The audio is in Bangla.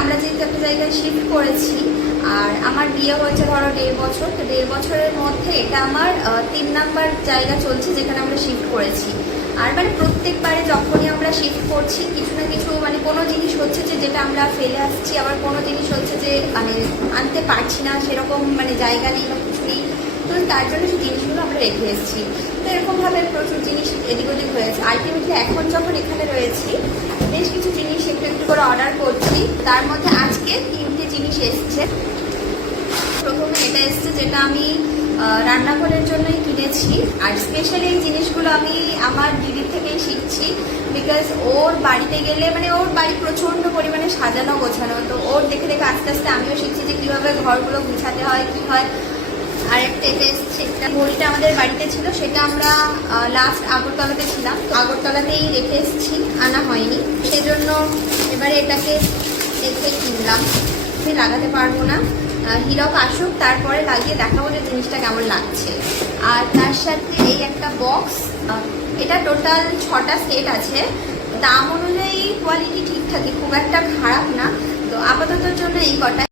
আমরা যেহেতু একটা জায়গায় শিফট করেছি, আর আমার বিয়ে হয়েছে ধরো 1.5 বছর, তো 1.5 বছরের মধ্যে এটা আমার 3 নাম্বার জায়গা চলছে যেখানে আমরা শিফট করেছি। আর মানে প্রত্যেকবারে যখনই আমরা শিফট করছি কিছু না কিছু মানে কোনো জিনিস হচ্ছে যেটা আমরা ফেলে আসছি, আবার কোনো জিনিস হচ্ছে যে মানে আনতে পারছি না, সেরকম মানে জায়গা নেই বা কিছু নেই, তো তার জন্য সেই জিনিসগুলো আমরা রেখে এসেছি। তো এরকমভাবে প্রচুর জিনিস এদিক ওদিক হয়েছে। আলটিমেটলি এখন যখন এখানে রয়েছি বেশ কিছু জিনিস একটু একটু করে অর্ডার করছি, তার মধ্যে আজকে 3টে জিনিস এসছে। প্রথমে এটা এসছে যেটা আমি রান্নাঘরের জন্যই কিনেছি, আর স্পেশালি এই জিনিসগুলো আমি আমার দিদির থেকেই শিখছি। বিকজ ওর বাড়িতে গেলে মানে ওর বাড়ি প্রচণ্ড পরিমাণে সাজানো গোছানো, তো ওর দেখে দেখে আস্তে আস্তে আমিও শিখছি যে কীভাবে ঘরগুলো গুছাতে হয়, কী হয়। আর একটা এটা এসছে, একটা ঘড়িটা আমাদের বাড়িতে ছিল, সেটা আমরা লাস্ট আগরতলাতে ছিলাম, তো আগরতলাতেই রেখে এসেছি, আনা হয়নি, সেজন্য এবারে এটাকে দেখে কিনলাম। লাগাতে পারবো না, হিরক আসুক তারপরে লাগিয়ে দেখাবো যে জিনিসটা কেমন লাগছে। আর তার সাথে এই একটা বক্স, এটা টোটাল 6টা সেট আছে। দাম অনুযায়ী কোয়ালিটি ঠিকঠাকই, খুব একটা খারাপ না। তো আপাতত জন্য এই কটা।